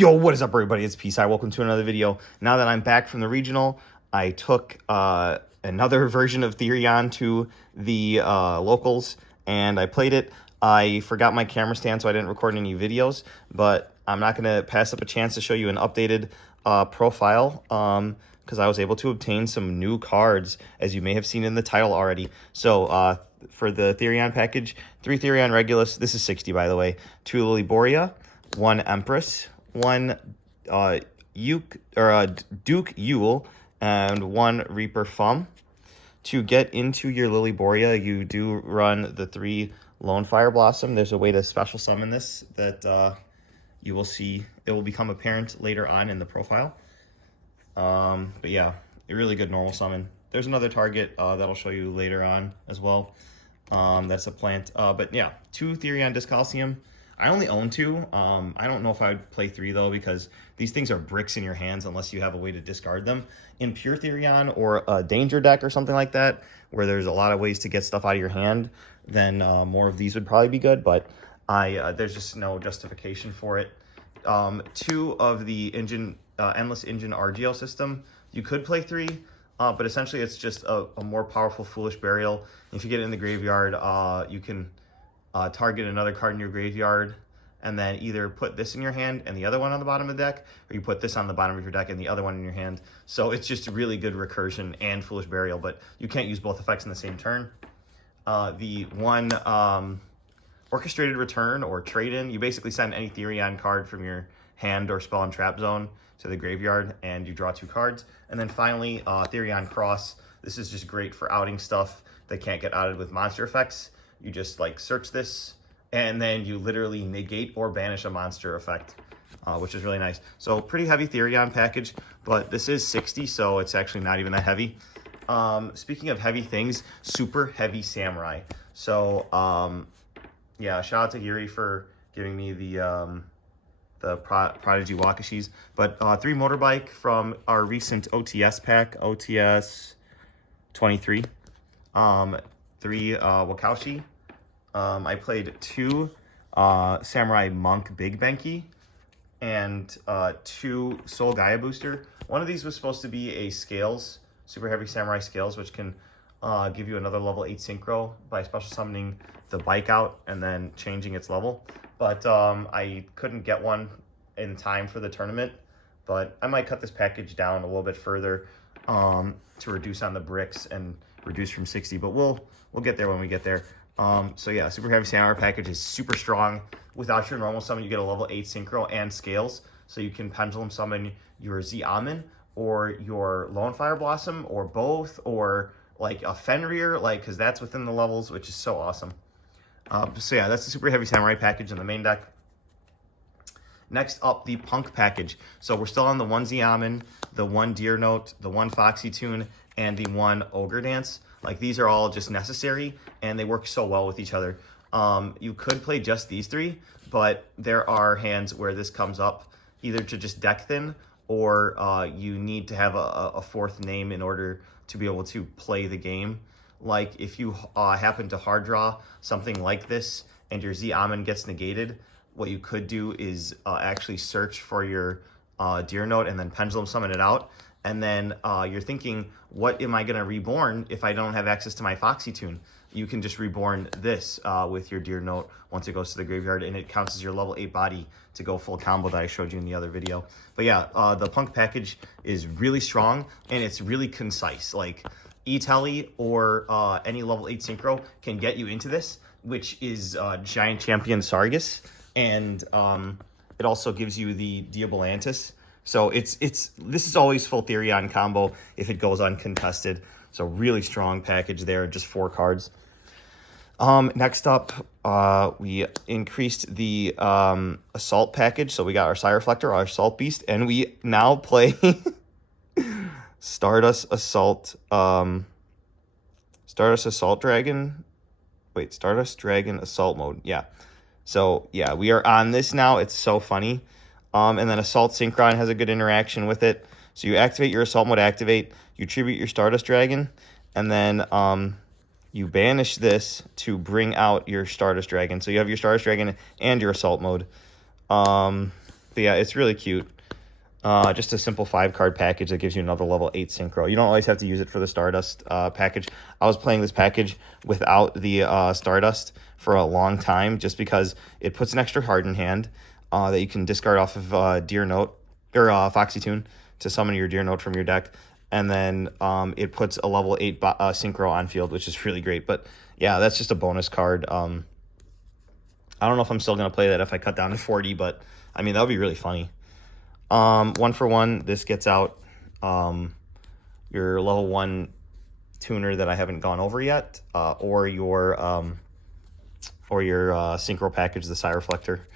Yo, what is up, everybody? It's Peace. Welcome to another video. Now that I'm back from the regional, I took another version of Therion to the locals, and I played it. I forgot my camera stand, so I didn't record any videos, but I'm not going to pass up a chance to show you an updated profile, because I was able to obtain some new cards, as you may have seen in the title already. So, for the Therion package, 3 Therion Regulus, this is 60 by the way, 2 Lilyboria, 1 Empress, 1 Duke Yule, and 1 Reaper Fum. To get into your Lilyboria, you do run the 3 Lone Fire Blossom. There's a way to special summon this that you will see. It will become apparent later on in the profile. But yeah, a really good normal summon. There's another target that I'll show you later on as well. That's a plant. But yeah, 2 Therion Discalcium. I only own 2. I don't know if I'd play 3 though, because these things are bricks in your hands unless you have a way to discard them. In pure Therion or a danger deck or something like that, where there's a lot of ways to get stuff out of your hand, then more of these would probably be good, but there's just no justification for it. 2 of the Endless Engine RGL system, you could play 3, but essentially it's just a more powerful Foolish Burial. If you get it in the graveyard, you can target another card in your graveyard, and then either put this in your hand and the other one on the bottom of the deck, or you put this on the bottom of your deck and the other one in your hand. So it's just really good recursion and Foolish Burial, but you can't use both effects in the same turn. The 1 Orchestrated Return or Trade-In, you basically send any Therion card from your hand or spell and trap zone to the graveyard, and you draw 2 cards. And then finally, Therion Cross. This is just great for outing stuff that can't get outed with monster effects. You just like search this, and then you literally negate or banish a monster effect, which is really nice. So pretty heavy Therion package, but this is 60, so it's actually not even that heavy. Speaking of heavy things, super heavy Samurai. So yeah, shout out to Yuri for giving me the Prodigy Wakashis. But 3 Motorbike from our recent OTS pack, OTS 23. 3 Wakaushi. I played 2 Samurai Monk Big Benki and 2 Soul Gaia Booster. One of these was supposed to be a Scales, Super Heavy Samurai Scales, which can give you another level 8 Synchro by special summoning the bike out and then changing its level. But I couldn't get one in time for the tournament, but I might cut this package down a little bit further to reduce on the bricks and reduce from 60, but we'll get there when we get there. So yeah, Super Heavy Samurai package is super strong. Without your normal summon, you get a level 8 Synchro and Scales, so you can Pendulum summon your Z-Amin or your Lone Fire Blossom or both, or like a Fenrir, like, because that's within the levels, which is so awesome. So yeah, that's the Super Heavy Samurai package in the main deck. Next up, the Punk package. So we're still on the 1 Z-Amin, the 1 Deer Note, the 1 Foxy Tune, and the 1 Ogre Dance. Like, these are all just necessary, and they work so well with each other. You could play just these 3, but there are hands where this comes up, either to just deck thin, or you need to have a 4th name in order to be able to play the game. Like, if you happen to hard draw something like this, and your Z-Amin gets negated, what you could do is actually search for your Deer Note and then Pendulum summon it out. And then you're thinking, what am I going to reborn if I don't have access to my Foxy Tune? You can just reborn this with your Deer Note once it goes to the graveyard, and it counts as your level 8 body to go full combo that I showed you in the other video. But yeah, the Punk package is really strong, and it's really concise. Like, E-Telly or any level 8 Synchro can get you into this, which is Giant Champion Sargus, and it also gives you the Diabolantis. So this is always full Therion combo if it goes uncontested. So really strong package there, just 4 cards. Next up, we increased the Assault package. So we got our Sire Reflector, our Assault Beast, and we now play Stardust Assault Dragon. Wait, Stardust Dragon Assault mode. Yeah. So yeah, we are on this now. It's so funny. And then Assault Synchron has a good interaction with it. So you activate your Assault mode activate, you tribute your Stardust Dragon, and then you banish this to bring out your Stardust Dragon. So you have your Stardust Dragon and your Assault mode. But yeah, it's really cute. Just a simple 5-card package that gives you another level 8 synchro. You don't always have to use it for the Stardust package. I was playing this package without the Stardust for a long time just because it puts an extra card in hand that you can discard off of Deer Note or Foxy Tune to summon your Deer Note from your deck. And then it puts a level 8 synchro on field, which is really great. But yeah, that's just a bonus card. I don't know if I'm still going to play that if I cut down to 40, but I mean, that would be really funny. 1 for 1, this gets out your level 1 tuner that I haven't gone over yet, or your synchro package, the Psy Reflector.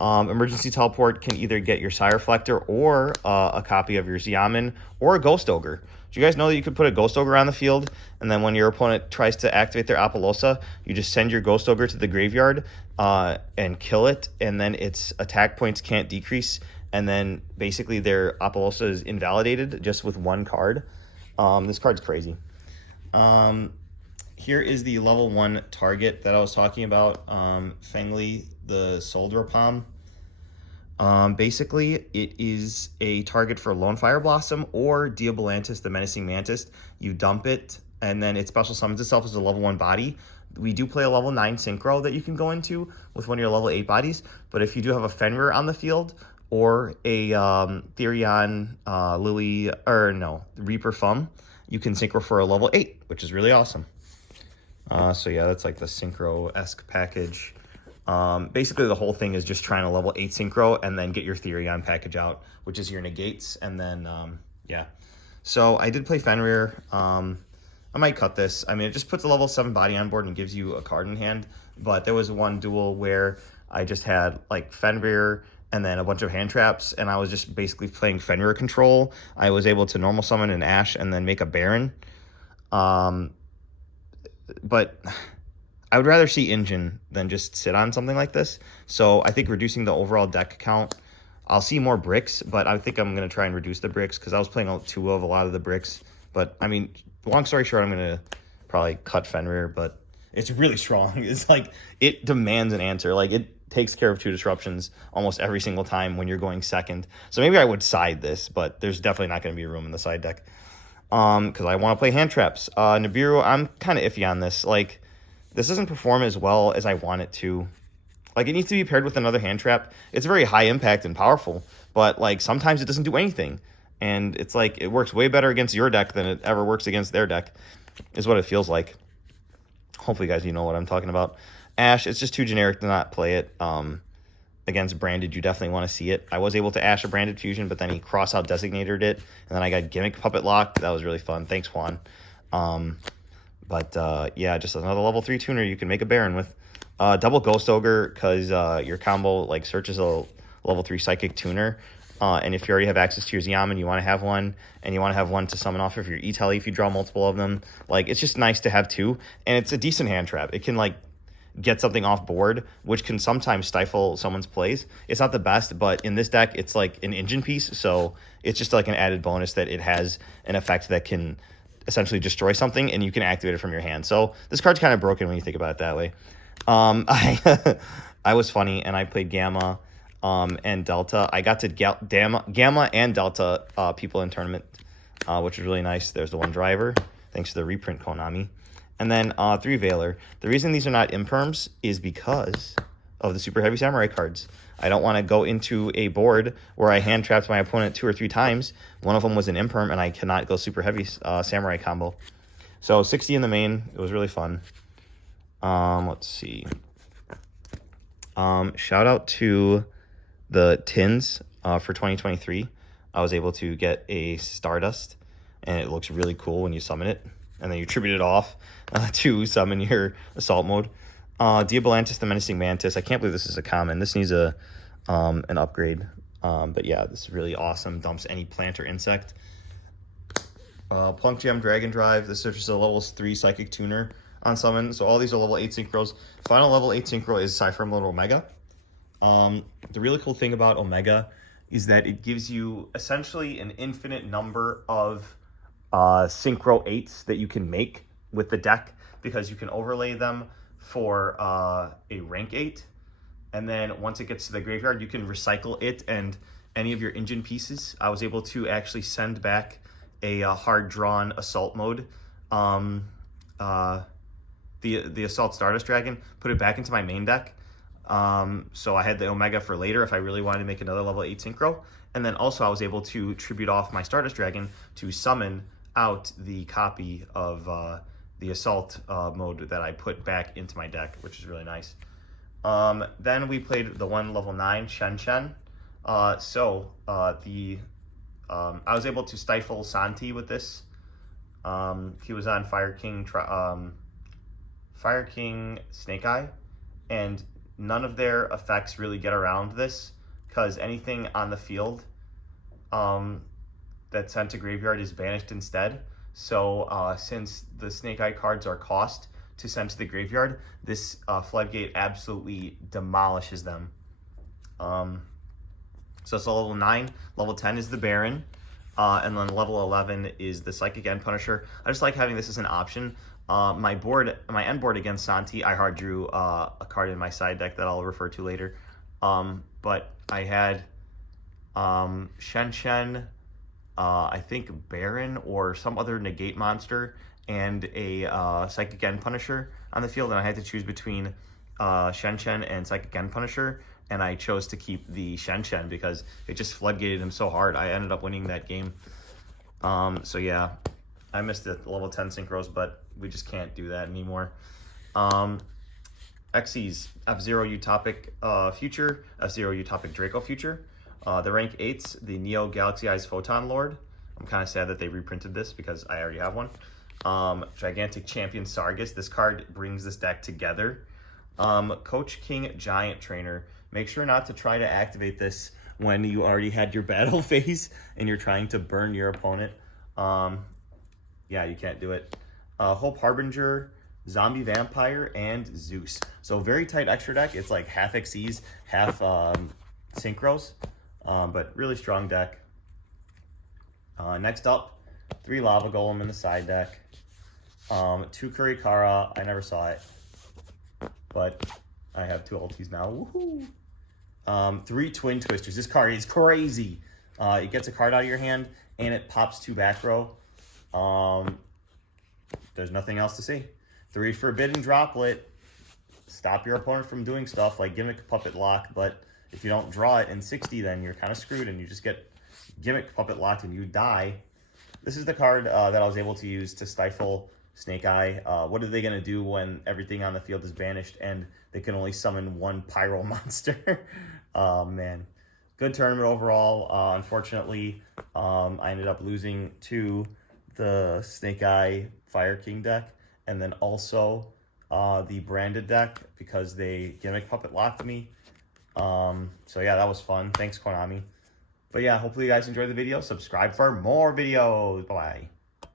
Emergency Teleport can either get your Psy Reflector or a copy of your Xiamen or a Ghost Ogre. Do you guys know that you could put a Ghost Ogre on the field, and then when your opponent tries to activate their Apollosa, you just send your Ghost Ogre to the graveyard and kill it, and then its attack points can't decrease, and then basically their Apollosa is invalidated just with 1 card. This card's crazy. Here is the level 1 target that I was talking about, Fengli, the Soldier Palm. Basically, it is a target for Lone Fire Blossom or Diabolantis, the Menacing Mantis. You dump it, and then it special summons itself as a level 1 body. We do play a level 9 Synchro that you can go into with one of your level 8 bodies, but if you do have a Fenrir on the field, or a Therion Reaper Fum, you can synchro for a level 8, which is really awesome. So yeah, that's like the synchro-esque package. Basically, the whole thing is just trying to level 8 synchro and then get your Therion package out, which is your negates, and then, yeah. So I did play Fenrir. I might cut this. I mean, it just puts a level 7 body on board and gives you a card in hand, but there was one duel where I just had, like, Fenrir and then a bunch of hand traps, and I was just basically playing Fenrir control. I was able to normal summon an Ash and then make a Baron. But I would rather see Engine than just sit on something like this. So I think reducing the overall deck count, I'll see more bricks, but I think I'm going to try and reduce the bricks because I was playing 2 of a lot of the bricks. But, I mean, long story short, I'm going to probably cut Fenrir, but it's really strong. It's like, it demands an answer. Like, it takes care of 2 disruptions almost every single time when you're going second. So maybe I would side this, but there's definitely not going to be room in the side deck. Because I want to play hand traps. Nibiru, I'm kind of iffy on this. Like, this doesn't perform as well as I want it to. Like, it needs to be paired with another hand trap. It's very high impact and powerful, but, like, sometimes it doesn't do anything. And it's like, it works way better against your deck than it ever works against their deck, is what it feels like. Hopefully, guys, you know what I'm talking about. Ash, it's just too generic to not play it. Against Branded, you definitely want to see it. I was able to Ash a Branded Fusion, but then he cross-out designated it, and then I got Gimmick Puppet locked. That was really fun. Thanks, Juan. Yeah, just another level 3 tuner you can make a Baron with. Double Ghost Ogre, because your combo like searches a level 3 Psychic tuner. And if you already have access to your Xiamen, you want to have one, and you want to have one to summon off of your E-Tele if you draw multiple of them. Like, it's just nice to have 2, and it's a decent hand trap. It can, like, get something off board, which can sometimes stifle someone's plays. It's not the best, but in this deck, it's like an engine piece, so it's just like an added bonus that it has an effect that can essentially destroy something, and you can activate it from your hand. So this card's kind of broken when you think about it that way. I was funny, and I played Gamma and Delta. I got to Gamma and Delta people in tournament, which was really nice. There's the one driver, thanks to the reprint Konami. And then 3 Veiler. The reason these are not imperms is because of the Super Heavy Samurai cards. I don't want to go into a board where I hand trapped my opponent 2 or 3 times. One of them was an imperm, and I cannot go Super Heavy Samurai combo. So 60 in the main. It was really fun. Let's see. Shout out to the tins for 2023. I was able to get a Stardust, and it looks really cool when you summon it. And then you tribute it off to summon your Assault Mode. Diabolantis, the Menacing Mantis. I can't believe this is a common. This needs an upgrade. But yeah, this is really awesome. Dumps any plant or insect. Plunk Gem, Dragon Drive. This is just a level 3 Psychic Tuner on summon. So all these are level 8 Synchros. Final level 8 Synchro is Cypher Mode Omega. The really cool thing about Omega is that it gives you essentially an infinite number of Synchro 8s that you can make with the deck, because you can overlay them for a rank 8, And then once it gets to the graveyard, you can recycle it and any of your engine pieces. I was able to actually send back a hard-drawn assault mode, the Assault Stardust Dragon, put it back into my main deck. So I had the Omega for later if I really wanted to make another level 8 Synchro. And then also I was able to tribute off my Stardust Dragon to summon out the copy of the Assault mode that I put back into my deck, which is really nice. Then we played the one level 9 Shen Shen. I was able to stifle Santi with this. He was on Fire King Snake Eye, and none of their effects really get around this because anything on the field that's sent to graveyard is banished instead. So since the Snake Eye cards are cost to send to the graveyard, this Floodgate absolutely demolishes them. So it's level 9. Level 10 is the Baron. And then level 11 is the Psychic End Punisher. I just like having this as an option. My end board against Santi, I hard drew a card in my side deck that I'll refer to later. But I had Shen Shen, I think Baron or some other negate monster, and a Psychic End Punisher on the field, and I had to choose between Shen Shen and Psychic End Punisher, and I chose to keep the Shen Shen because it just floodgated him so hard. I ended up winning that game. So yeah, I missed the level 10 synchros, but we just can't do that anymore. Xyz, F-Zero Utopic Future, F-Zero Utopic Draco Future. The rank 8s, the Neo Galaxy Eyes Photon Lord. I'm kind of sad that they reprinted this because I already have one. Gigantic Champion Sargus. This card brings this deck together. Coach King Giant Trainer. Make sure not to try to activate this when you already had your battle phase and you're trying to burn your opponent. Yeah, you can't do it. Hope Harbinger, Zombie Vampire, and Zeus. So very tight extra deck. It's like half Xyz, half Synchros, but really strong deck. Next up, 3 Lava Golem in the side deck. 2 Kurikara. I never saw it, but I have 2 ultis now. Woohoo! 3 Twin Twisters. This card is crazy. It gets a card out of your hand and it pops 2 back row. There's nothing else to say. 3 Forbidden Droplet. Stop your opponent from doing stuff like Gimmick Puppet Lock, but if you don't draw it in 60, then you're kind of screwed and you just get Gimmick Puppet Locked and you die. This is the card that I was able to use to stifle Snake Eye. What are they going to do when everything on the field is banished and they can only summon 1 Pyro monster? Oh, man. Good tournament overall. Unfortunately, I ended up losing to the Snake Eye Fire King deck and then also the branded deck because they Gimmick Puppet Locked me. So yeah, that was fun. Thanks, Konami. But yeah, hopefully you guys enjoyed the video. Subscribe for more videos. Bye-bye.